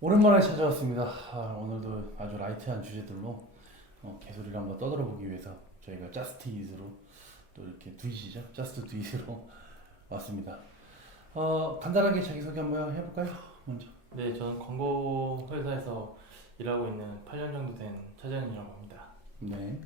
오랜만에 찾아왔습니다. 오늘도 아주 라이트한 주제들로 개소리를 한번 떠들어보기 위해서 저희가 저스트 잇으로 또 이렇게 두잇이죠. 저스트 두잇으로 왔습니다. 간단하게 자기소개 한번 해볼까요? 먼저. 네, 저는 광고 회사에서 일하고 있는 8년 정도 된 차장이라고 합니다. 네.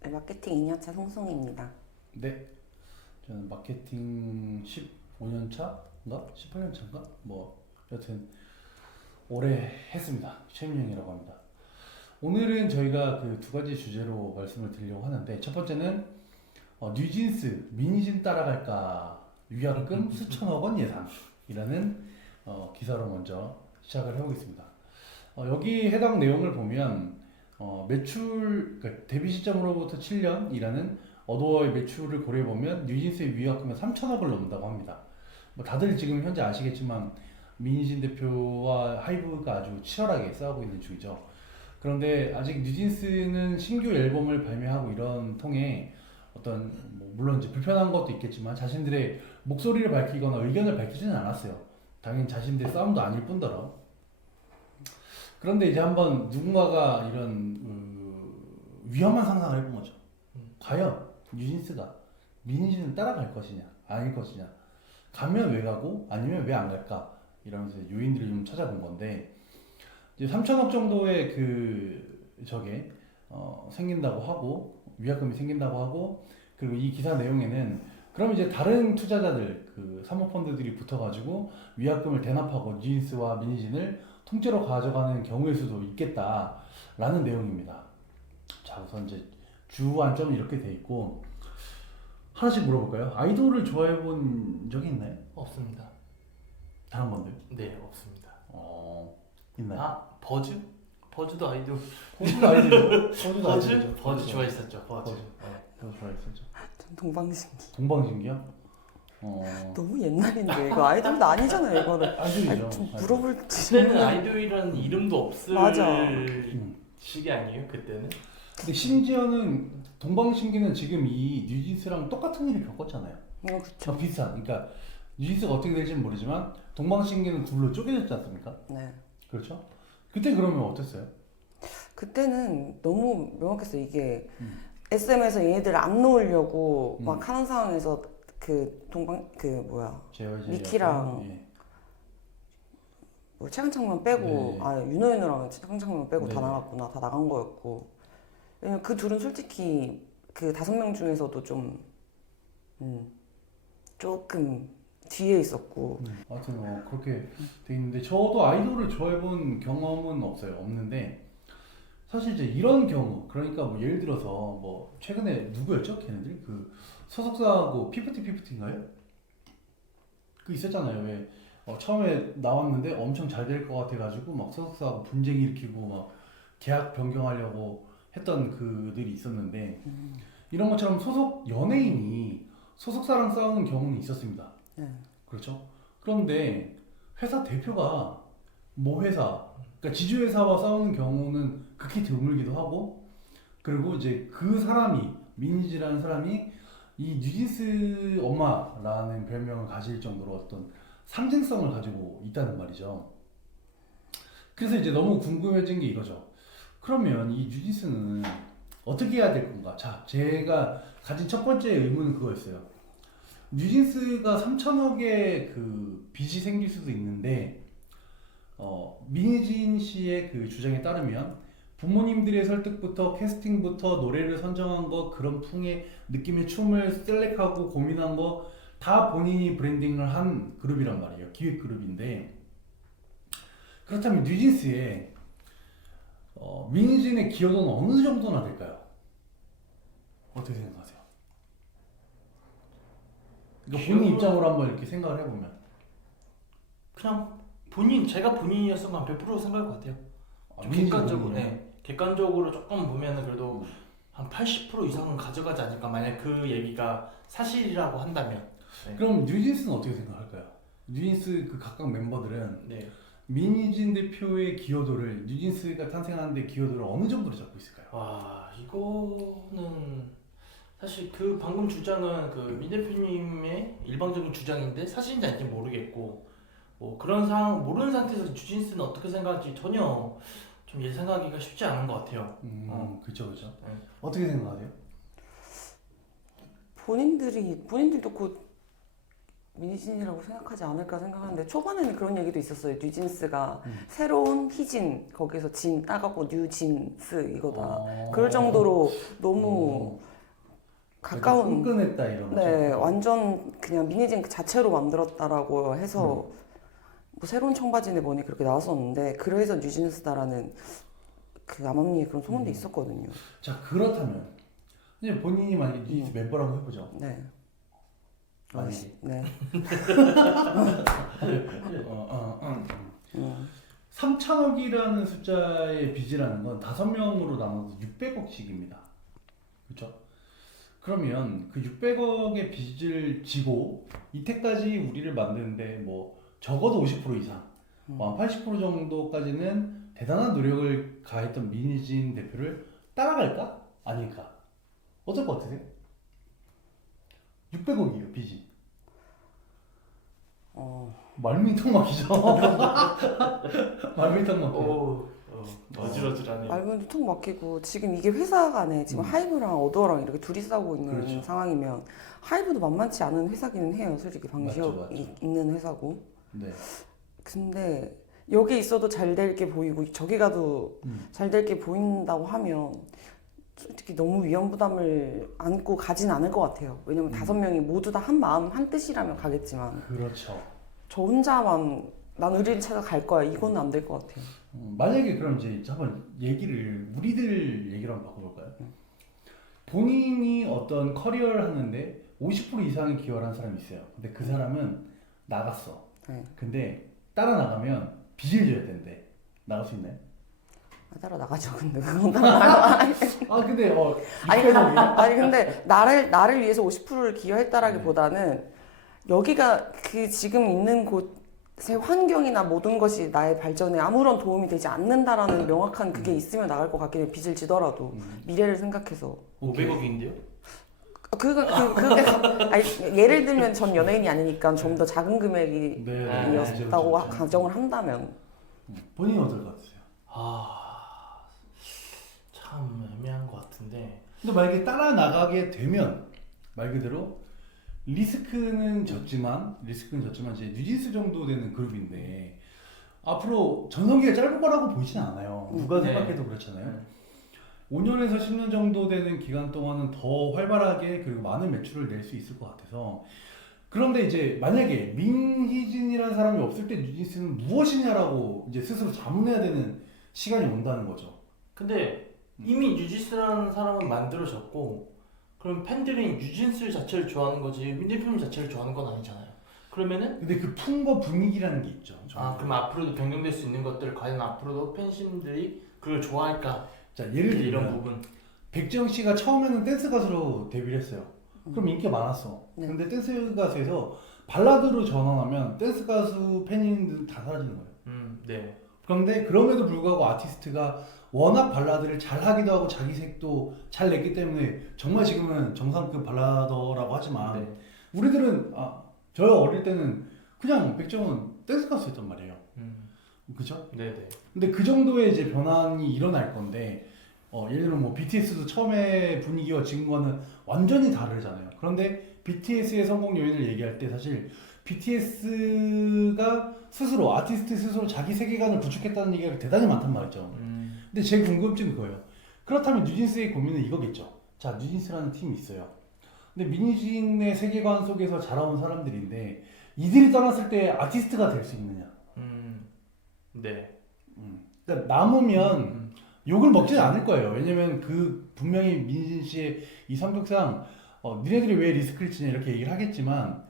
네, 마케팅 2년차 송송입니다. 네. 저는 마케팅 15년 차인가? 18년 차인가? 뭐 여튼 오래 했습니다. 최민영이라고 합니다. 오늘은 저희가 그 두 가지 주제로 말씀을 드리려고 하는데 첫 번째는 뉴진스 미니진 따라갈까 위약금 수천억 원 예상이라는 기사로 먼저 시작을 해보겠습니다. 여기 해당 내용을 보면 매출 그러니까 데뷔 시점으로부터 7년이라는 어도어의 매출을 고려해 보면 뉴진스의 위약금은 3천억을 넘는다고 합니다. 뭐 다들 지금 현재 아시겠지만 민희진 대표와 하이브가 아주 치열하게 싸우고 있는 중이죠. 그런데 아직 뉴진스는 신규 앨범을 발매하고 이런 통해 어떤 뭐 물론 이제 불편한 것도 있겠지만 자신들의 목소리를 밝히거나 의견을 밝히지는 않았어요. 당연히 자신들의 싸움도 아닐 뿐더러. 그런데 이제 한번 누군가가 이런 위험한 상상을 해본 거죠. 과연 뉴진스가 민희진을 따라갈 것이냐 아닐 것이냐, 가면 왜 가고 아니면 왜 안 갈까, 이러면서 요인들을 좀 찾아본 건데 이제 3천억 정도의 저게 생긴다고 하고 위약금이 생긴다고 하고, 그리고 이 기사 내용에는 그럼 이제 다른 투자자들 그 사모펀드들이 붙어가지고 위약금을 대납하고 뉴진스와 미니진을 통째로 가져가는 경우일 수도 있겠다라는 내용입니다. 자, 우선 이제 주안점이 이렇게 돼 있고 하나씩 물어볼까요? 아이돌을 좋아해 본 적이 있나요? 없습니다. 다른 분들? 네, 없습니다. 있나요? 아, 버즈? 버즈도 아이돌. 버즈도 아이돌이죠. 버즈도 버즈? 아이돌이죠. 버즈 좋아했었죠. 버즈. 버즈. 네. 버즈 좋아했었죠. 전 동방신기. 동방신기요? 너무 옛날인데 이거 아이돌도 아니잖아요 이거를. 아이돌이죠. 좀 아이돌. 물어볼 그때는 질문은 아이돌이라는 이름도 없을 맞아. 시기 아니에요? 그때는? 근데 심지어는 동방신기는 지금 이 뉴진스랑 똑같은 일을 겪었잖아요. 그쵸. 비슷한. 그러니까 뉴진스가 어떻게 될지는 모르지만 동방신기는 둘로 쪼개졌지 않습니까? 네. 그렇죠? 그때 그러면 어땠어요? 그때는 너무 명확했어요. 이게 음. SM에서 얘네들 안 놓으려고 음. 막 하는 상황에서 그 동방 그 뭐야 JYJ 미키랑 예. 뭐 최강창만 빼고 네. 윤호연우랑 최강창만 빼고 네. 다 나갔구나, 다 나간 거였고. 왜냐면 그 둘은 솔직히 그 5명 중에서도 좀 조금 뒤에 있었고. 하여튼 그렇게 돼 있는데 저도 아이돌을 좋아해본 경험은 없는데 사실 이제 이런 경우, 그러니까 뭐 예를 들어서 뭐 최근에 누구였죠? 걔네들 그 소속사하고 피프티피프티인가요? 그 있었잖아요. 왜 처음에 나왔는데 엄청 잘 될 것 같아가지고 막 소속사하고 분쟁 일으키고 막 계약 변경하려고 했던 그들이 있었는데 이런 것처럼 소속 연예인이 소속사랑 싸우는 경우는 있었습니다. 네. 그렇죠? 그런데 회사 대표가 모 회사, 그러니까 지주회사와 싸우는 경우는 극히 드물기도 하고, 그리고 이제 그 사람이, 민희지라는 사람이 이 뉴진스 엄마라는 별명을 가질 정도로 어떤 상징성을 가지고 있다는 말이죠. 그래서 이제 너무 궁금해진 게 이거죠. 그러면 이 뉴진스는 어떻게 해야 될 건가? 자, 제가 가진 첫 번째 의문은 그거였어요. 뉴진스가 3천억의 그 빚이 생길 수도 있는데 민희진 씨의 그 주장에 따르면 부모님들의 설득부터 캐스팅부터 노래를 선정한 거, 그런 풍의 느낌의 춤을 셀렉하고 고민한 거 다 본인이 브랜딩을 한 그룹이란 말이에요. 기획 그룹인데, 그렇다면 뉴진스의 민희진의 기여도는 어느 정도나 될까요? 어떻게 생각하세요? 그러니까 본인 입장으로 한번 이렇게 생각을 해보면 그냥 제가 본인이었으면 100% 생각할 것 같아요. 좀 민희진 객관적으로, 본인이요? 네. 객관적으로 조금 보면은 그래도 한 80% 이상은 가져가지 않을까, 만약 그 얘기가 사실이라고 한다면. 네. 그럼 뉴진스는 어떻게 생각할까요? 뉴진스 그 각각 멤버들은 네. 민희진 대표의 기여도를, 뉴진스가 탄생하는데 기여도를 어느 정도로 잡고 있을까요? 와, 이거는 사실 그 방금 주장은 그 민 대표님의 일방적인 주장인데 사실인지 아닌지 모르겠고, 뭐 그런 상황 모르는 상태에서 뉴진스는 어떻게 생각할지 전혀 좀 예상하기가 쉽지 않은 것 같아요. 그죠. 네. 어떻게 생각하세요? 본인들도 곧 민희진이라고 생각하지 않을까 생각하는데 초반에는 그런 얘기도 있었어요. 뉴진스가 새로운 희진 거기서 진 따가고 뉴진스 이거다. 그럴 정도로 너무 가까운 끈끈했다 이런 거죠. 네 완전 그냥 민희진 그 자체로 만들었다라고 해서 뭐 새로운 청바지네 뭐니 그렇게 나왔었는데 그래서 뉴진스다라는 그 암암리에 그런 소문도 있었거든요. 자 그렇다면 이제 본인이 만약에 뉴진스 멤버라고 해보죠. 네. 만약에. 네. 3천억이라는 숫자의 빚이라는 건 5명으로 나눠서 600억씩입니다. 그렇죠? 그러면 그 600억의 빚을 지고 이때까지 우리를 만드는데 뭐 적어도 50% 이상, 80% 정도까지는 대단한 노력을 가했던 민희진 대표를 따라갈까? 아닐까? 어떨 것 같으세요? 600억이에요 빚이. 말미통막이죠. 말미통막. 어질어질하네요. 말문도 통 막히고 지금 이게 회사 간에 지금 하이브랑 어도어랑 이렇게 둘이 싸우고 있는 그렇죠. 상황이면 하이브도 만만치 않은 회사기는 해요. 솔직히 방시혁 맞죠. 있는 회사고. 네. 근데 여기 있어도 잘 될 게 보이고 저기 가도 잘 될 게 보인다고 하면 솔직히 너무 위험 부담을 안고 가진 않을 것 같아요. 왜냐면 5명이 모두 다 한 마음 한 뜻이라면 가겠지만 그렇죠. 저 혼자만 난 의리를 찾아갈 거야 이거는 안 될 것 같아요. 만약에 그럼 이제 한번 우리들 얘기를 한번 바꿔볼까요? 본인이 어떤 커리어를 하는데 50% 이상의 기여를 한 사람이 있어요. 근데 그 사람은 나갔어. 네. 근데 따라 나가면 빚을 져야 된대. 나갈 수 있나요? 따라 나가죠. 근데 그건 아 근데 아니 근데 나를 위해서 50%를 기여했다라기보다는 여기가 그 지금 있는 곳의 환경이나 모든 것이 나의 발전에 아무런 도움이 되지 않는다라는 명확한 그게 있으면 나갈 것 같긴 해. 빚을 지더라도 미래를 생각해서 500억인데요? 그게 아니, 예를 들면 전 연예인이 아니니까 좀 더 작은 금액이었다고 그렇죠. 가정을 한다면 본인이 어떨 것 같으세요? 참 애매한 것 같은데. 근데 만약에 따라 나가게 되면 말 그대로 리스크는 졌지만 이제 뉴진스 정도 되는 그룹인데 앞으로 전성기가 짧을 거라고 보이진 않아요. 누가 네. 생각해도 그렇잖아요. 5년에서 10년 정도 되는 기간 동안은 더 활발하게 그리고 많은 매출을 낼 수 있을 것 같아서 그런데 이제 만약에 민희진이라는 사람이 없을 때 뉴진스는 무엇이냐라고 이제 스스로 자문해야 되는 시간이 온다는 거죠. 근데 이미 뉴진스라는 사람은 만들어졌고 그럼 팬들이 뉴진스 자체를 좋아하는 거지 민대표님 자체를 좋아하는 건 아니잖아요. 그러면은 근데 그 풍과 분위기라는 게 있죠. 그럼 앞으로도 변경될 수 있는 것들 과연 앞으로도 팬심들이 그걸 좋아할까? 자 예를 이런 들면 부분. 백지영 씨가 처음에는 댄스 가수로 데뷔를 했어요. 그럼 인기가 많았어. 네. 근데 댄스 가수에서 발라드로 전환하면 댄스 가수 팬인 다 사라지는 거예요. 네. 그런데 그럼에도 불구하고 아티스트가 워낙 발라드를 잘 하기도 하고 자기 색도 잘 냈기 때문에 정말 지금은 정상급 발라더라고 하지만 네. 우리들은 저 어릴 때는 그냥 백지영은 댄스 가수였단 말이에요. 그죠? 네네. 근데 그 정도의 이제 변환이 일어날 건데 예를 들면 뭐 BTS도 처음에 분위기와 지금과는 완전히 다르잖아요. 그런데 BTS의 성공 요인을 얘기할 때 사실 BTS가 스스로 아티스트 스스로 자기 세계관을 구축했다는 얘기가 대단히 많단 말이죠. 근데 제 궁금증은 그거예요. 그렇다면 뉴진스의 고민은 이거겠죠. 자, 뉴진스라는 팀이 있어요. 근데 민희진의 세계관 속에서 자라온 사람들인데 이들이 떠났을 때 아티스트가 될 수 있느냐? 네. 그러니까 남으면 욕을 먹지는 않을 거예요. 왜냐면 그 분명히 민희진 씨의 이 성격상 니네들이 왜 리스크를 치냐 이렇게 얘기를 하겠지만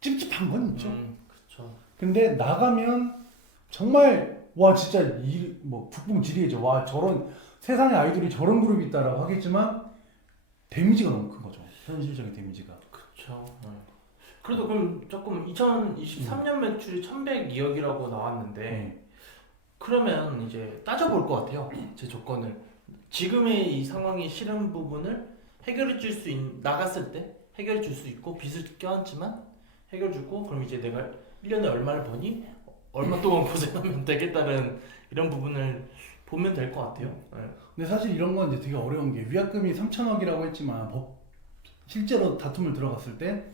찝찝한 건 있죠. 그렇죠. 근데 나가면 정말 와 진짜 뭐 북풍지리죠. 와 저런 세상에 아이돌이 저런 그룹이 있다라고 하겠지만 데미지가 너무 큰 거죠. 현실적인 데미지가. 그렇죠. 그래도 그럼 조금 2023년 매출이 1,102억이라고 나왔는데 그러면 이제 따져볼 것 같아요. 제 조건을 지금의 이 상황이 싫은 부분을 해결해 줄 수 나갔을 때 해결해 줄 수 있고 빚을 껴안지만 해결해 주고 그럼 이제 내가 1년에 얼마를 버니 얼마 동안 고생하면 되겠다는 이런 부분을 보면 될 것 같아요. 네. 근데 사실 이런 건 이제 되게 어려운 게 위약금이 3천억이라고 했지만 실제로 다툼을 들어갔을 때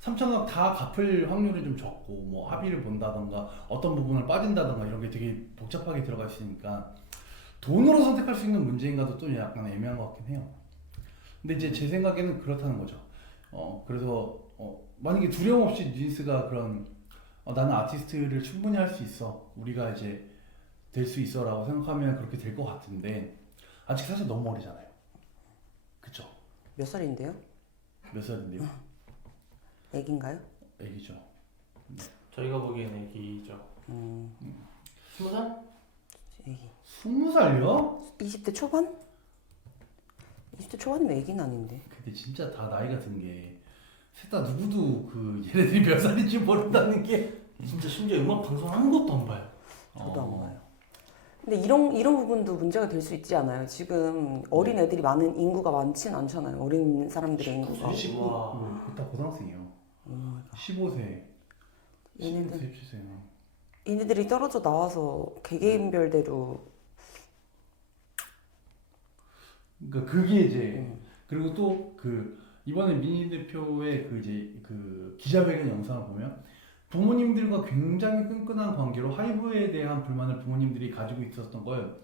3천억 다 갚을 확률이 좀 적고 뭐 합의를 본다던가 어떤 부분을 빠진다던가 이런 게 되게 복잡하게 들어가 있으니까 돈으로 선택할 수 있는 문제인가도 또 약간 애매한 것 같긴 해요. 근데 이제 제 생각에는 그렇다는 거죠. 그래서 만약에 두려움 없이 뉴진스가 그런 나는 아티스트를 충분히 할 수 있어, 우리가 이제 될 수 있어라고 생각하면 그렇게 될 것 같은데 아직 사실 너무 어리잖아요. 그쵸? 몇 살인데요? 몇 살인데요? 애기인가요? 애기죠. 저희가 보기엔 애기죠. 20살? 애기. 20살이요? 20대 초반? 20대 초반이면 애기는 아닌데. 근데 진짜 다 나이가 든 게 셋 다 누구도 그 얘네들이 몇 살인지 모른다는 게 진짜 심지어 음악 방송 한 것도 안 봐요. 저도 안 봐요. 근데 이런 부분도 문제가 될 수 있지 않아요? 지금 어린 애들이 많은 인구가 많진 않잖아요. 어린 사람들의 인구가. 19, 와. 다 고등학생이에요. 15세, 얘네들 16세, 17세. 얘네들이 떨어져 나와서 개개인별대로 그러니까 그게 이제 그리고 또 그 이번에 민희 대표의 그 이제 그 기자회견 영상을 보면 부모님들과 굉장히 끈끈한 관계로 하이브에 대한 불만을 부모님들이 가지고 있었던 걸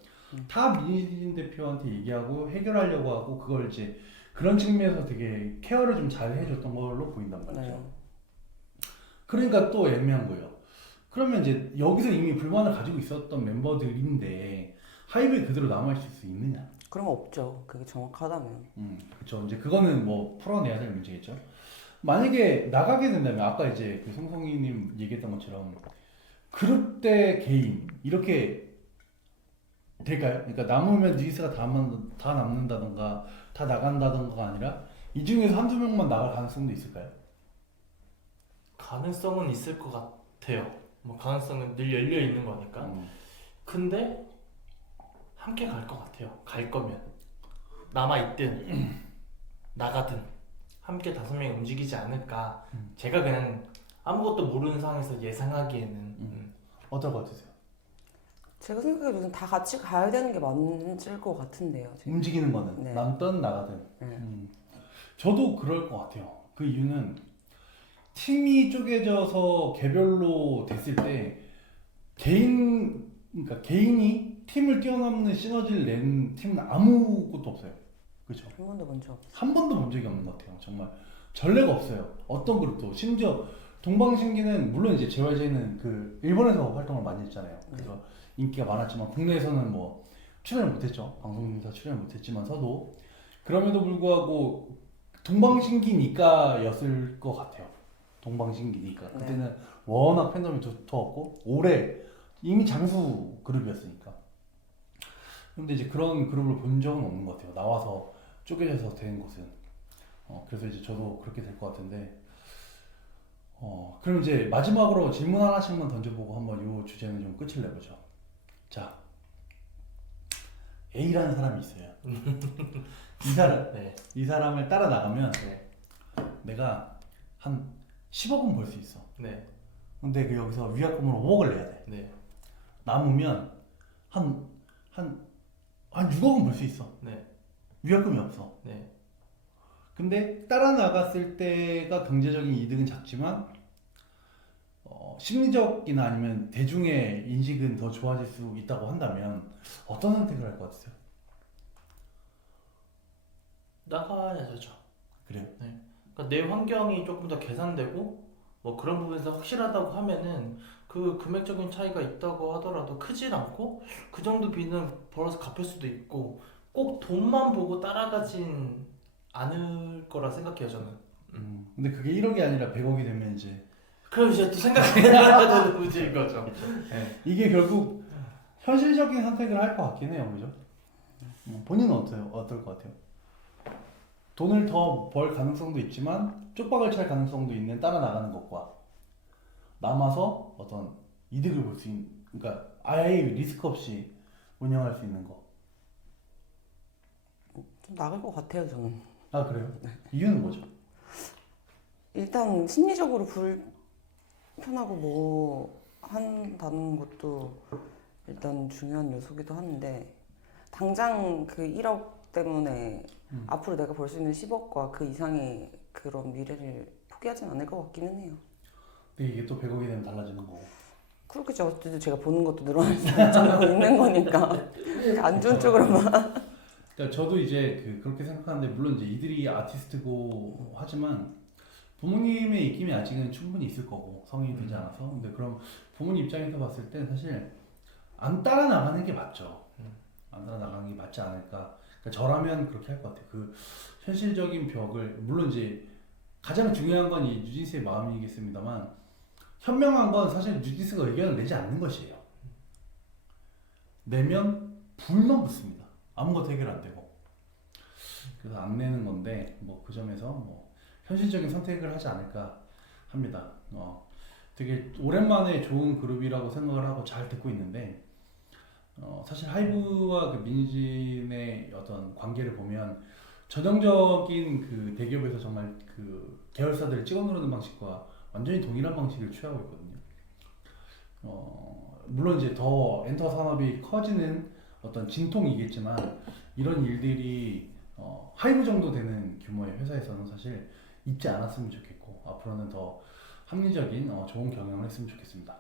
다 민희 대표한테 얘기하고 해결하려고 하고 그걸 이제 그런 측면에서 되게 케어를 좀 잘 해줬던 걸로 보인단 말이죠. 네. 그러니까 또 애매한 거예요. 그러면 이제 여기서 이미 불만을 가지고 있었던 멤버들인데 하이브에 그대로 남아있을 수 있느냐? 그런 거 없죠. 그게 정확하다면. 그렇죠. 이제 그거는 뭐 풀어내야 될 문제겠죠. 만약에 나가게 된다면 아까 이제 그 송송이님 얘기했던 것처럼 그룹 대 개인 이렇게 될까요? 그러니까 남으면 뉴이스가 다 남는다던가 다 나간다던가가 아니라 이 중에서 한두 명만 나갈 가능성도 있을까요? 가능성은 있을 것 같아요. 뭐 가능성은 늘 열려 있는 거니까. 근데 함께 갈 것 같아요. 갈 거면 남아 있든 나가든 함께 5명이 움직이지 않을까. 제가 그냥 아무것도 모르는 상황에서 예상하기에는 어떨 것 같으세요? 제가 생각해도 다 같이 가야 되는 게 맞을 것 같은데요. 지금. 움직이는 거는 네. 남든 나가든. 네. 저도 그럴 것 같아요. 그 이유는 팀이 쪼개져서 개별로 됐을 때 그러니까 개인이 팀을 뛰어넘는 시너지를 낸 팀은 아무것도 없어요. 그렇죠? 한 번도 먼저 없어. 한 번도 본 적이 없는 것 같아요. 정말 전례가 없어요. 어떤 그룹도 심지어 동방신기는 물론 이제 JYJ는 그 일본에서 활동을 많이 했잖아요. 그래서 인기가 많았지만 국내에서는 뭐 출연을 못했죠. 방송에서 출연을 못했지만서도 그럼에도 불구하고 동방신기니까였을 것 같아요. 동방신기니까 그때는 워낙 팬덤이 두터웠고 오래 이미 장수 그룹이었으니까. 근데 이제 그런 그룹을 본 적은 없는 것 같아요. 나와서 쪼개져서 된 곳은. 그래서 이제 저도 그렇게 될 것 같은데. 그럼 이제 마지막으로 질문 하나씩만 던져보고 한번 이 주제는 좀 끝을 내보죠. 자, A라는 사람이 있어요. 네. 이 사람을 따라 나가면 네. 내가 한 10억은 벌 수 있어. 네. 근데 그 여기서 위약금으로 5억을 내야 돼. 네. 남으면 한 6억은 벌 수 있어. 네. 위약금이 없어. 네. 근데 따라 나갔을 때가 경제적인 이득은 작지만 심리적이나 아니면 대중의 인식은 더 좋아질 수 있다고 한다면 어떤 선택을 할 것 같으세요? 나가야죠. 그래요? 네. 그러니까 내 환경이 조금 더 개선되고 뭐 그런 부분에서 확실하다고 하면은 그 금액적인 차이가 있다고 하더라도 크진 않고 그 정도 비는 벌어서 갚을 수도 있고 꼭 돈만 보고 따라가진 않을 거라 생각해요 저는. 근데 그게 1억이 아니라 100억이 되면 이제 그럼 이제 또 생각해야 되는 문제인 거죠. 네. 이게 결국 현실적인 선택을 할 것 같긴 해요, 그죠? 본인은 어떨 것 같아요? 돈을 더 벌 가능성도 있지만 쪽박을 찰 가능성도 있는 따라 나가는 것과 남아서 어떤 이득을 볼 수 있는, 그러니까 아예 리스크 없이 운영할 수 있는 거. 좀 나갈 것 같아요, 저는. 아 그래요? 이유는 뭐죠? 일단 심리적으로 불편하고 뭐 한다는 것도 일단 중요한 요소기도 한데 당장 그 1억 때문에 앞으로 내가 벌 수 있는 10억과 그 이상의 그런 미래를 포기하진 않을 것 같기는 해요. 근데 이게 또 100억이 되면 달라지는 거고. 그렇겠죠. 어쨌든 제가 보는 것도 늘어날 수 있는 거니까 안 좋은 쪽으로만. 그러니까 저도 이제 그렇게 생각하는데 물론 이제 이들이 아티스트고 하지만 부모님의 입김이 아직은 충분히 있을 거고 성인이 되지 않아서. 근데 그럼 부모님 입장에서 봤을 땐 사실 안 따라 나가는 게 맞죠. 안 따라 나가는 게 맞지 않을까. 그러니까 저라면 그렇게 할 것 같아요. 그 현실적인 벽을 물론 이제 가장 중요한 건 이 뉴진스의 마음이겠습니다만 현명한 건 사실 뉴진스가 의견을 내지 않는 것이에요. 내면 불만 붙습니다. 아무것도 해결 안 되고. 그래서 안 내는 건데 뭐 그 점에서 뭐 현실적인 선택을 하지 않을까 합니다. 되게 오랜만에 좋은 그룹이라고 생각을 하고 잘 듣고 있는데 사실 하이브와 그 민진의 어떤 관계를 보면 전형적인 그 대기업에서 정말 그 계열사들을 찍어 누르는 방식과 완전히 동일한 방식을 취하고 있거든요. 물론 이제 더 엔터 산업이 커지는 어떤 진통이겠지만 이런 일들이 하이브 정도 되는 규모의 회사에서는 사실 있지 않았으면 좋겠고 앞으로는 더 합리적인 좋은 경영을 했으면 좋겠습니다.